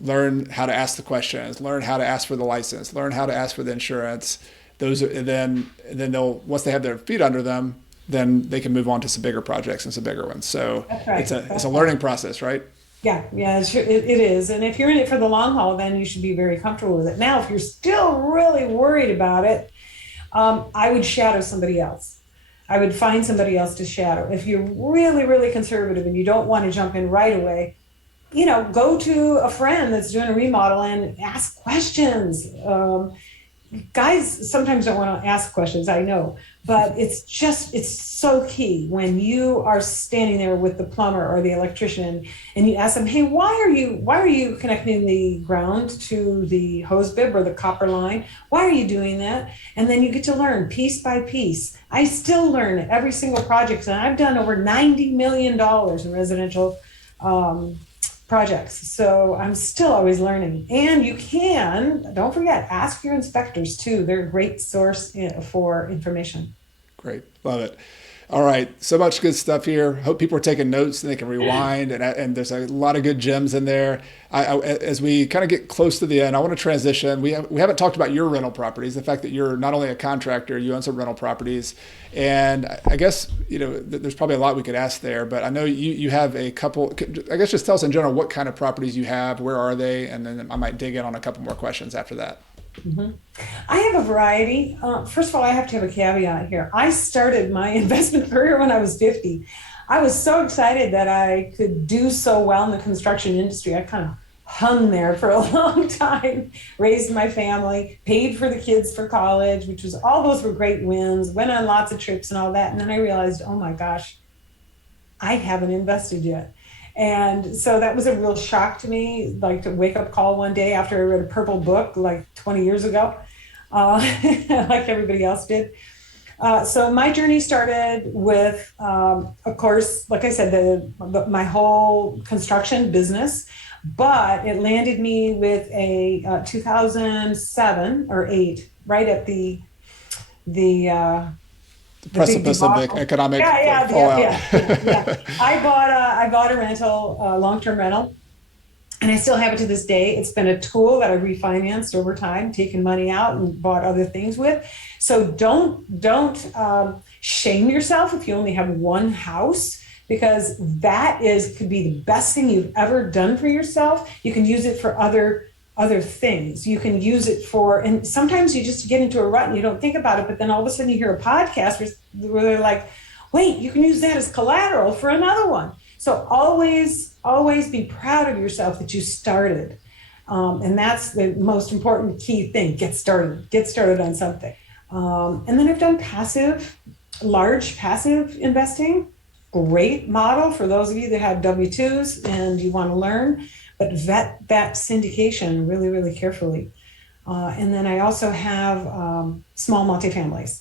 learn how to ask the questions, learn how to ask for the license, learn how to ask for the insurance. Then they'll, once they have their feet under them, then they can move on to some bigger projects and some bigger ones. So right. It's a learning process, right? Yeah, it is. And if you're in it for the long haul, then you should be very comfortable with it. Now, if you're still really worried about it, I would shadow somebody else. I would find somebody else to shadow. If you're really, really conservative and you don't want to jump in right away, go to a friend that's doing a remodel and ask questions. Guys sometimes don't want to ask questions, I know, but it's so key when you are standing there with the plumber or the electrician and you ask them, hey, why are you connecting the ground to the hose bib or the copper line? Why are you doing that? And then you get to learn piece by piece. I still learn every single project, and I've done over $90 million in residential projects. So I'm still always learning. And you can, don't forget, ask your inspectors too. They're a great source for information. Great. Love it. All right. So much good stuff here. Hope people are taking notes and they can rewind. And there's a lot of good gems in there. As we kind of get close to the end, I want to transition. We haven't talked about your rental properties, the fact that you're not only a contractor, you own some rental properties. And I guess, there's probably a lot we could ask there, but I know you have a couple. I guess just tell us in general what kind of properties you have, where are they? And then I might dig in on a couple more questions after that. Mm-hmm. I have a variety. First of all, I have to have a caveat here. I started my investment career when I was 50. I was so excited that I could do so well in the construction industry. I kind of hung there for a long time, raised my family, paid for the kids for college, which was all those were great wins, went on lots of trips and all that. And then I realized, oh my gosh, I haven't invested yet. And so that was a real shock to me, like to wake up call one day after I read a purple book like 20 years ago, like everybody else did. So my journey started with, of course, like I said, my whole construction business, but it landed me with a 2007 or 8, right at the precipice of the economic fallout. Yeah. I bought a rental, long-term rental, and I still have it to this day. It's been a tool that I refinanced over time, taken money out and bought other things with. So don't shame yourself if you only have one house, because that could be the best thing you've ever done for yourself. You can use it for other things. You can use it for, and sometimes you just get into a rut and you don't think about it, but then all of a sudden you hear a podcast where they're like, wait, you can use that as collateral for another one. So always be proud of yourself that you started. And that's the most important key thing. Get started on something. And then I've done large passive investing. Great model for those of you that have W-2s and you want to learn, but vet that syndication really, really carefully. And then I also have small multifamilies,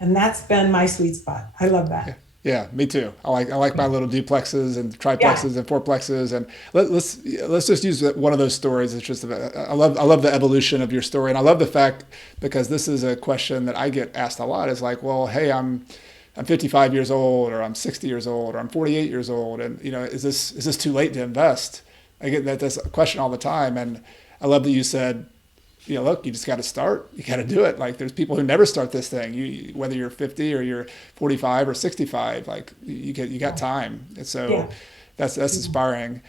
and that's been my sweet spot. I love that. Yeah, me too. I like my little duplexes and triplexes and fourplexes, and let's just use one of those stories. It's just I love the evolution of your story, and I love the fact, because this is a question that I get asked a lot. Is like, well, hey, I'm 55 years old, or I'm 60 years old, or I'm 48 years old, and is this too late to invest? I get that's a question all the time, and I love that you said, look, you just got to start. You got to do it. Like, there's people who never start this thing. Whether you're 50 or you're 45 or 65, like you got time. And so that's inspiring.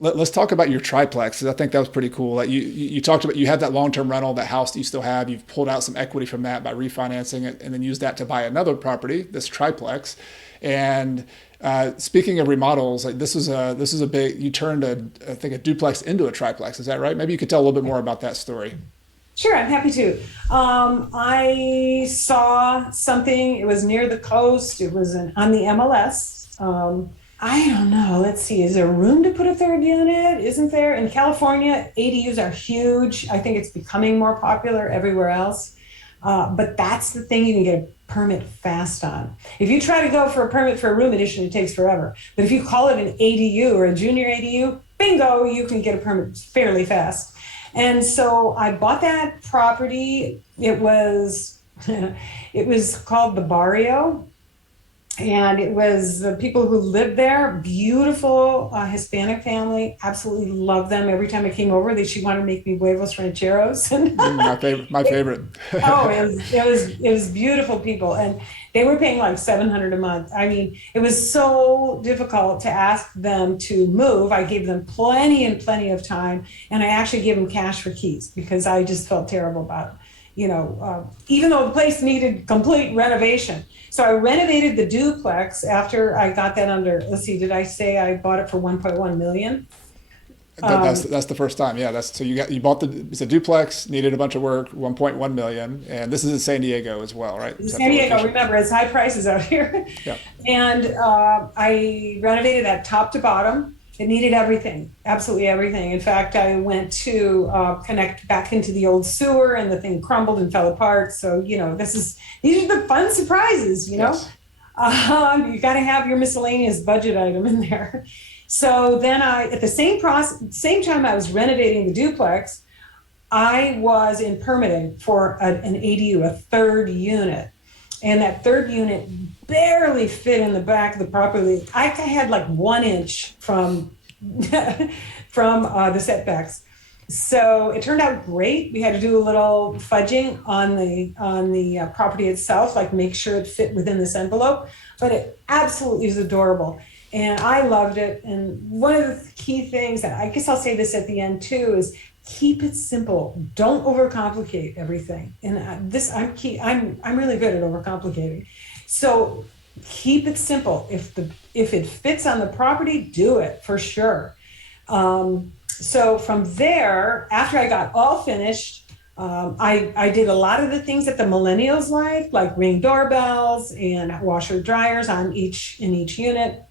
Let's talk about your triplex, because I think that was pretty cool. Like you talked about, you had that long-term rental, that house that you still have. You've pulled out some equity from that by refinancing it, and then used that to buy another property, this triplex. And speaking of remodels, like this was a big. You turned I think a duplex into a triplex. Is that right? Maybe you could tell a little bit more about that story. Sure, I'm happy to. I saw something. It was near the coast. It was on the MLS. I don't know. Let's see. Is there room to put a third unit? Isn't there? In California, ADUs are huge. I think it's becoming more popular everywhere else. But that's the thing you can get a permit fast on. If you try to go for a permit for a room addition, it takes forever. But if you call it an ADU or a junior ADU, bingo, you can get a permit fairly fast. And so I bought that property. It was called the Barrio. And it was the people who lived there, beautiful Hispanic family, absolutely loved them. Every time I came over, she wanted to make me huevos rancheros. My favorite. Oh, it was beautiful people, and they were paying like $700 a month. I mean, it was so difficult to ask them to move. I gave them plenty of time, and I actually gave them cash for keys because I just felt terrible about it. Even though the place needed complete renovation. So I renovated the duplex after I got that under, let's see, did I say I bought it for 1.1 million? That's the first time. Yeah. So you bought it's a duplex, needed a bunch of work, 1.1 million. And this is in San Diego as well, right? San Diego, remember, it's high prices out here. Yeah. And I renovated that top to bottom. It needed everything, absolutely everything. In fact, I went to connect back into the old sewer, and the thing crumbled and fell apart. So, these are the fun surprises, Yes. You got to have your miscellaneous budget item in there. So then at the same time I was renovating the duplex, I was in permitting for an ADU, a third unit. And that third unit barely fit in the back of the property. I had like 1 inch from the setbacks. So it turned out great. We had to do a little fudging on the property itself, like make sure it fit within this envelope. But it absolutely is adorable. And I loved it. And one of the key things, and I guess I'll say this at the end too, is keep it simple. Don't overcomplicate everything. And I'm really good at overcomplicating. So keep it simple. If it fits on the property, do it for sure. So from there, after I got all finished, I did a lot of the things that the millennials like ring doorbells and washer dryers in each unit.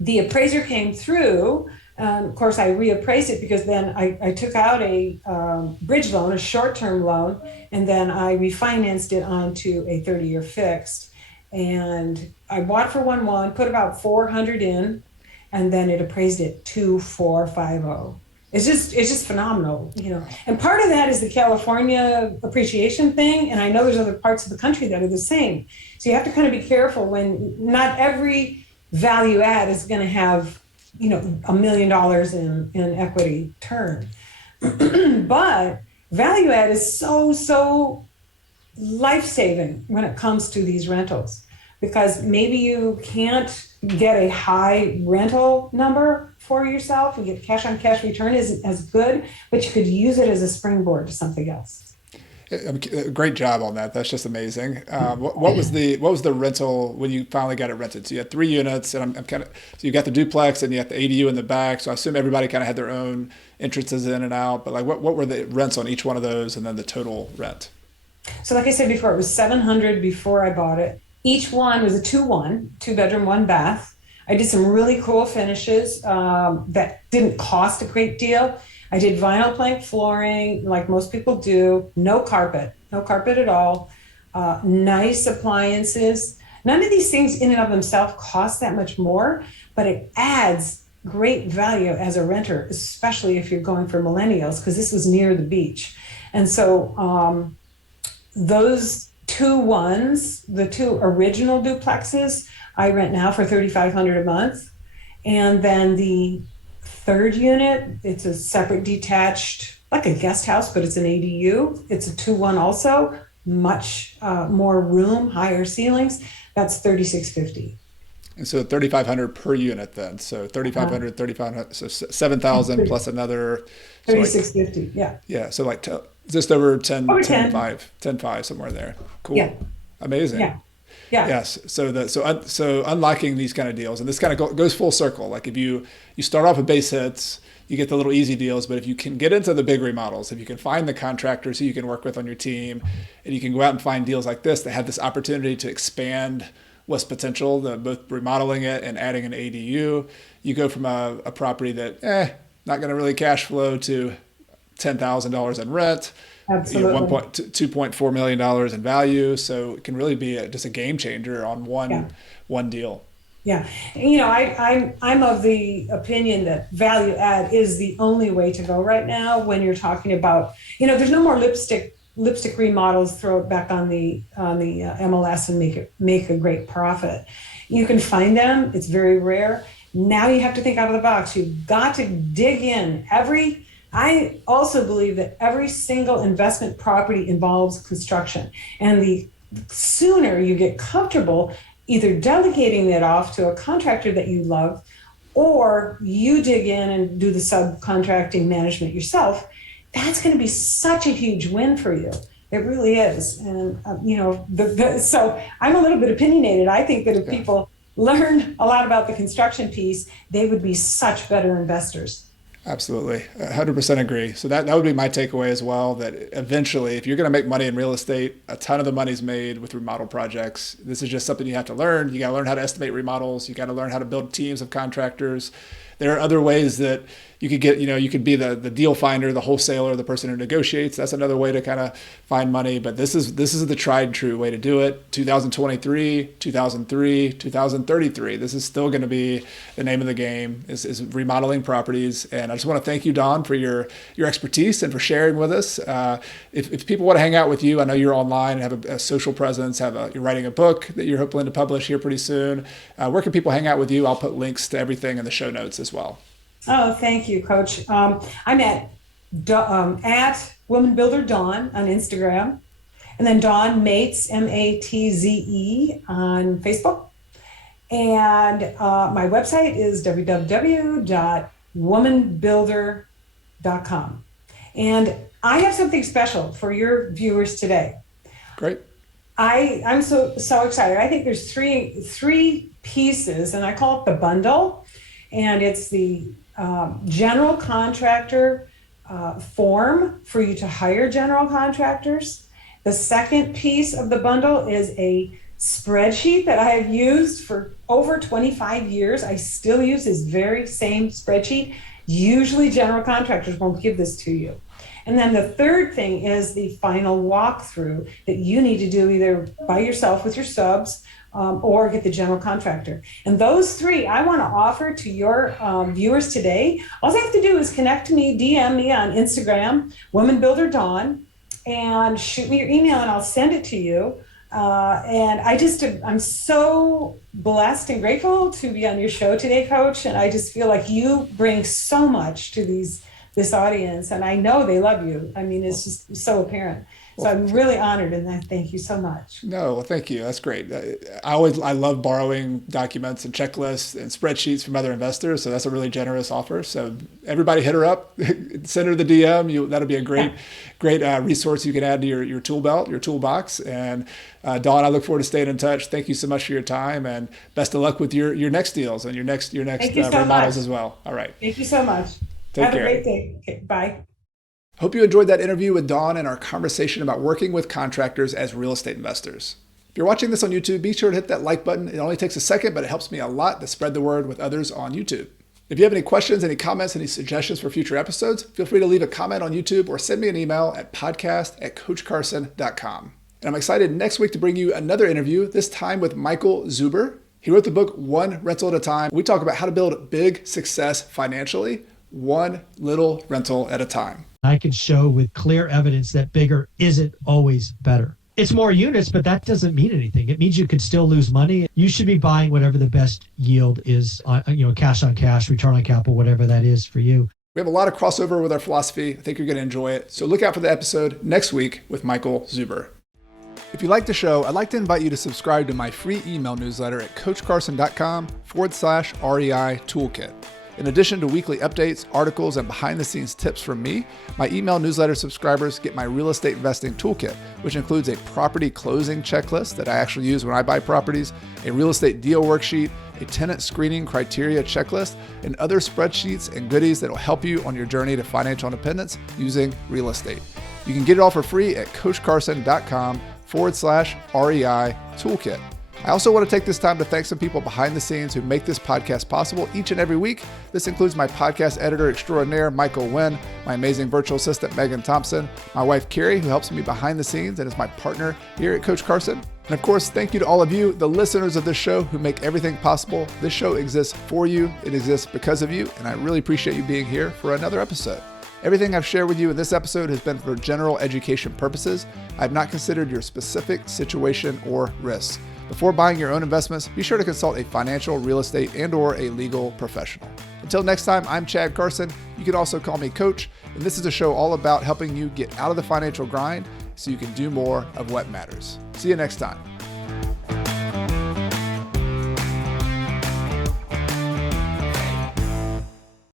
The appraiser came through. Of course, I reappraised it because then I took out a bridge loan, a short-term loan, and then I refinanced it onto a 30-year fixed. And I bought for 1.1, put about 400 in, and then it appraised at 2,450. It's just phenomenal, you know. And part of that is the California appreciation thing, and I know there's other parts of the country that are the same. So you have to kind of be careful when not every value add is going to have, you know, $1 million in equity turn. But value add is so life-saving when it comes to these rentals, because maybe you can't get a high rental number for yourself and get cash on cash return isn't as good, but you could use it as a springboard to something else. Great job on that. That's just amazing. What was the rental when you finally got it rented? So you had 3 units, and I'm kind of, so you got the duplex and you got the ADU in the back. So I assume everybody kind of had their own entrances in and out. But like, what were the rents on each one of those, and then the total rent? So like I said before, it was $700 before I bought it. Each one was a 2-bedroom, 1 bath. I did some really cool finishes that didn't cost a great deal. I did vinyl plank flooring like most people do, no carpet at all, nice appliances. None of these things in and of themselves cost that much more, but it adds great value as a renter, especially if you're going for millennials, because this was near the beach. And so those 2 the 2 original duplexes, I rent now for $3,500 a month. And then the 3rd unit, it's a separate detached, like a guest house, but it's an ADU. It's a 2-1 also, much more room, higher ceilings. That's $3,650. And so 3,500 per unit then. So 3,500, 3,500, so 7,000 plus another. 3,650, so yeah. Yeah, so like just over 10, over 10.5, somewhere there. Cool. Yeah. Amazing. Yeah. Yeah. Yes. So unlocking these kind of deals, and this kind of goes full circle. Like if you start off with base hits, you get the little easy deals. But if you can get into the big remodels, if you can find the contractors who you can work with on your team, and you can go out and find deals like this that have this opportunity to expand what's potential, both remodeling it and adding an ADU, you go from a property that not going to really cash flow to $10,000 in rent. Absolutely. $2.4 million in value. So it can really be just a game changer on one deal. Yeah. You know, I'm of the opinion that value add is the only way to go right now when you're talking about, you know, there's no more lipstick remodels, throw it back on the MLS and make a great profit. You can find them. It's very rare. Now you have to think out of the box. You've got to dig in. I also believe that every single investment property involves construction. And the sooner you get comfortable either delegating that off to a contractor that you love, or you dig in and do the subcontracting management yourself, that's going to be such a huge win for you. It really is. And, you know, so I'm a little bit opinionated. I think that if people learned a lot about the construction piece, they would be such better investors. Absolutely. 100% agree. So that would be my takeaway as well, that eventually, if you're going to make money in real estate, a ton of the money's made with remodel projects. This is just something you have to learn. You got to learn how to estimate remodels. You got to learn how to build teams of contractors. There are other ways that you could get, you could be the deal finder, the wholesaler, the person who negotiates. That's another way to kind of find money. But this is the tried and true way to do it. 2023, 2003, 2033. This is still going to be the name of the game, is remodeling properties. And I just want to thank you, Dawn, for your expertise and for sharing with us. If people want to hang out with you, I know you're online and have a social presence, you're writing a book that you're hoping to publish here pretty soon. Where can people hang out with you? I'll put links to everything in the show notes as well. Oh, thank you, Coach. I'm at Woman Builder Dawn on Instagram, and then Dawn Matze, Matze, on Facebook. And my website is www.womanbuilder.com. And I have something special for your viewers today. Great. I'm so excited. I think there's three pieces, and I call it the bundle. And it's the general contractor form for you to hire general contractors. The second piece of the bundle is a spreadsheet that I have used for over 25 years. I still use this very same spreadsheet. Usually general contractors won't give this to you. And then the third thing is the final walkthrough that you need to do either by yourself with your subs or get the general contractor. And those three I want to offer to your viewers today. All they have to do is connect to me, DM me on Instagram, Woman Builder Dawn, and shoot me your email and I'll send it to you. And I'm so blessed and grateful to be on your show today, Coach. And I just feel like you bring so much to this audience, and I know they love you. I mean, it's just so apparent. So I'm really honored, and I thank you so much. No, well, thank you. That's great. I love borrowing documents and checklists and spreadsheets from other investors. So that's a really generous offer. So everybody hit her up, send her the DM. That'll be a great resource you can add to your tool belt, your toolbox. And Dawn, I look forward to staying in touch. Thank you so much for your time, and best of luck with your next deals and your next remodels as well. All right. Thank you so much. Have a great day. Okay, bye. Hope you enjoyed that interview with Dawn and our conversation about working with contractors as real estate investors. If you're watching this on YouTube, be sure to hit that like button. It only takes a second, but it helps me a lot to spread the word with others on YouTube. If you have any questions, any comments, any suggestions for future episodes, feel free to leave a comment on YouTube or send me an email at podcast@coachcarson.com. And I'm excited next week to bring you another interview, this time with Michael Zuber. He wrote the book, One Rental at a Time. We talk about how to build big success financially, one little rental at a time. I can show with clear evidence that bigger isn't always better. It's more units, but that doesn't mean anything. It means you could still lose money. You should be buying whatever the best yield is, cash on cash, return on capital, whatever that is for you. We have a lot of crossover with our philosophy. I think you're going to enjoy it. So look out for the episode next week with Michael Zuber. If you like the show, I'd like to invite you to subscribe to my free email newsletter at coachcarson.com/REI toolkit. In addition to weekly updates, articles, and behind-the-scenes tips from me, my email newsletter subscribers get my real estate investing toolkit, which includes a property closing checklist that I actually use when I buy properties, a real estate deal worksheet, a tenant screening criteria checklist, and other spreadsheets and goodies that will help you on your journey to financial independence using real estate. You can get it all for free at coachcarson.com/REI toolkit. I also want to take this time to thank some people behind the scenes who make this podcast possible each and every week. This includes my podcast editor extraordinaire, Michael Wynn, my amazing virtual assistant, Megan Thompson, my wife, Carrie, who helps me behind the scenes and is my partner here at Coach Carson. And of course, thank you to all of you, the listeners of this show who make everything possible. This show exists for you. It exists because of you. And I really appreciate you being here for another episode. Everything I've shared with you in this episode has been for general education purposes. I have not considered your specific situation or risks. Before buying your own investments, be sure to consult a financial, real estate, and/or a legal professional. Until next time, I'm Chad Carson. You can also call me Coach, and this is a show all about helping you get out of the financial grind so you can do more of what matters. See you next time.